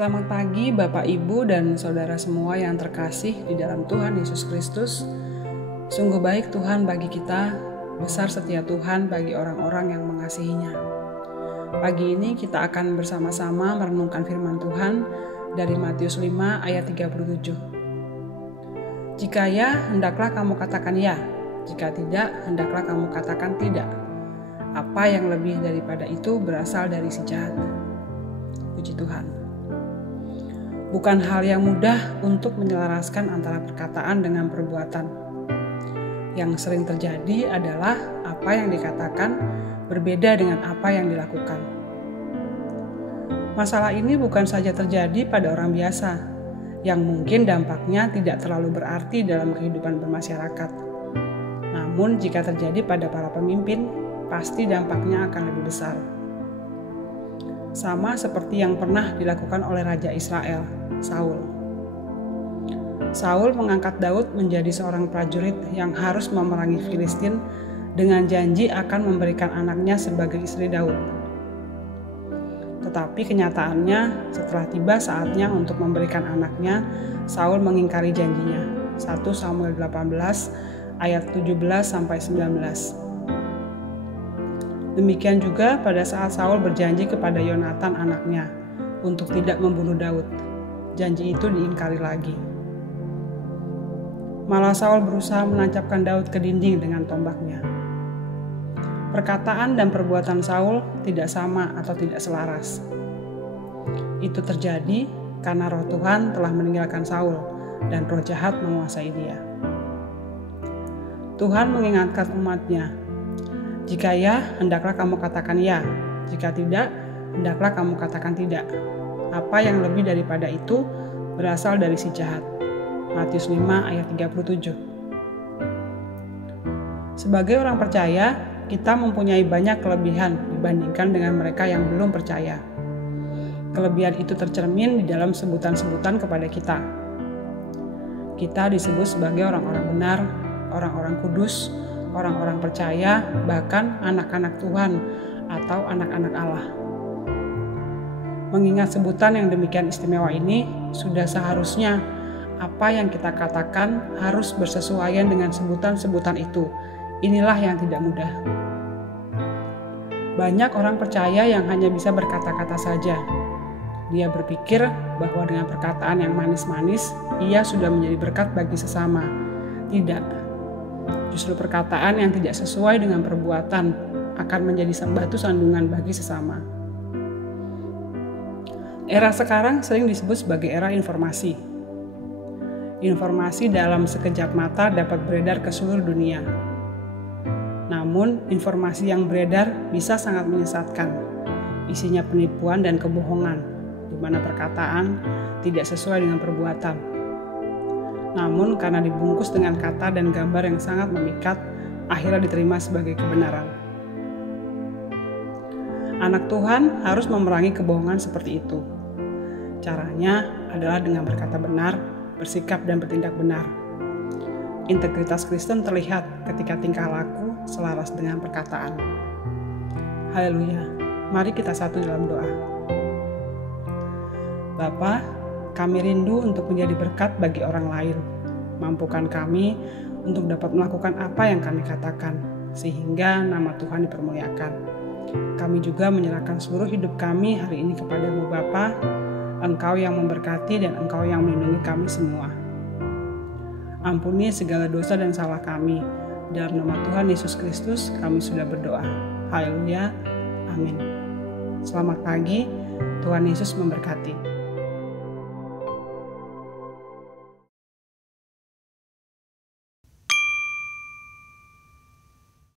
Selamat pagi Bapak, Ibu, dan Saudara semua yang terkasih di dalam Tuhan Yesus Kristus. Sungguh baik Tuhan bagi kita, besar setia Tuhan bagi orang-orang yang mengasihinya. Pagi ini kita akan bersama-sama merenungkan firman Tuhan dari Matius 5 ayat 37. Jika ya, hendaklah kamu katakan ya. Jika tidak, hendaklah kamu katakan tidak. Apa yang lebih daripada itu berasal dari si jahat. Puji Tuhan. Bukan hal yang mudah untuk menyelaraskan antara perkataan dengan perbuatan. Yang sering terjadi adalah apa yang dikatakan berbeda dengan apa yang dilakukan. Masalah ini bukan saja terjadi pada orang biasa, yang mungkin dampaknya tidak terlalu berarti dalam kehidupan bermasyarakat. Namun jika terjadi pada para pemimpin, pasti dampaknya akan lebih besar. Sama seperti yang pernah dilakukan oleh Raja Israel, Saul. Saul mengangkat Daud menjadi seorang prajurit yang harus memerangi Filistin dengan janji akan memberikan anaknya sebagai istri Daud. Tetapi kenyataannya setelah tiba saatnya untuk memberikan anaknya, Saul mengingkari janjinya. 1 Samuel 18 ayat 17-19. Demikian juga pada saat Saul berjanji kepada Yonatan anaknya untuk tidak membunuh Daud. Janji itu diingkari lagi. Malah Saul berusaha menancapkan Daud ke dinding dengan tombaknya. Perkataan dan perbuatan Saul tidak sama atau tidak selaras. Itu terjadi karena roh Tuhan telah meninggalkan Saul dan roh jahat menguasai dia. Tuhan mengingatkan umat-Nya, jika ya, hendaklah kamu katakan ya. Jika tidak, hendaklah kamu katakan tidak. Apa yang lebih daripada itu berasal dari si jahat. Matius 5 ayat 37. Sebagai orang percaya, kita mempunyai banyak kelebihan dibandingkan dengan mereka yang belum percaya. Kelebihan itu tercermin di dalam sebutan-sebutan kepada kita. Kita disebut sebagai orang-orang benar, orang-orang kudus, orang-orang percaya, bahkan anak-anak Tuhan atau anak-anak Allah. Mengingat sebutan yang demikian istimewa ini, sudah seharusnya apa yang kita katakan harus bersesuaian dengan sebutan-sebutan itu. Inilah yang tidak mudah. Banyak orang percaya yang hanya bisa berkata-kata saja. Dia berpikir bahwa dengan perkataan yang manis-manis, ia sudah menjadi berkat bagi sesama. Tidak. Justru perkataan yang tidak sesuai dengan perbuatan akan menjadi batu sandungan bagi sesama. Era sekarang sering disebut sebagai era informasi. Informasi dalam sekejap mata dapat beredar ke seluruh dunia. Namun, informasi yang beredar bisa sangat menyesatkan. Isinya penipuan dan kebohongan, di mana perkataan tidak sesuai dengan perbuatan. Namun karena dibungkus dengan kata dan gambar yang sangat memikat, akhirnya diterima sebagai kebenaran. Anak Tuhan harus memerangi kebohongan seperti itu. Caranya adalah dengan berkata benar, bersikap dan bertindak benar. Integritas Kristen terlihat ketika tingkah laku selaras dengan perkataan. Haleluya. Mari kita satu dalam doa. Bapa, kami rindu untuk menjadi berkat bagi orang lain. Mampukan kami untuk dapat melakukan apa yang kami katakan, sehingga nama Tuhan dipermuliakan. Kami juga menyerahkan seluruh hidup kami hari ini kepada-Mu Bapa. Engkau yang memberkati dan Engkau yang melindungi kami semua. Ampuni segala dosa dan salah kami. Dalam nama Tuhan Yesus Kristus kami sudah berdoa. Haleluya. Amin. Selamat pagi. Tuhan Yesus memberkati.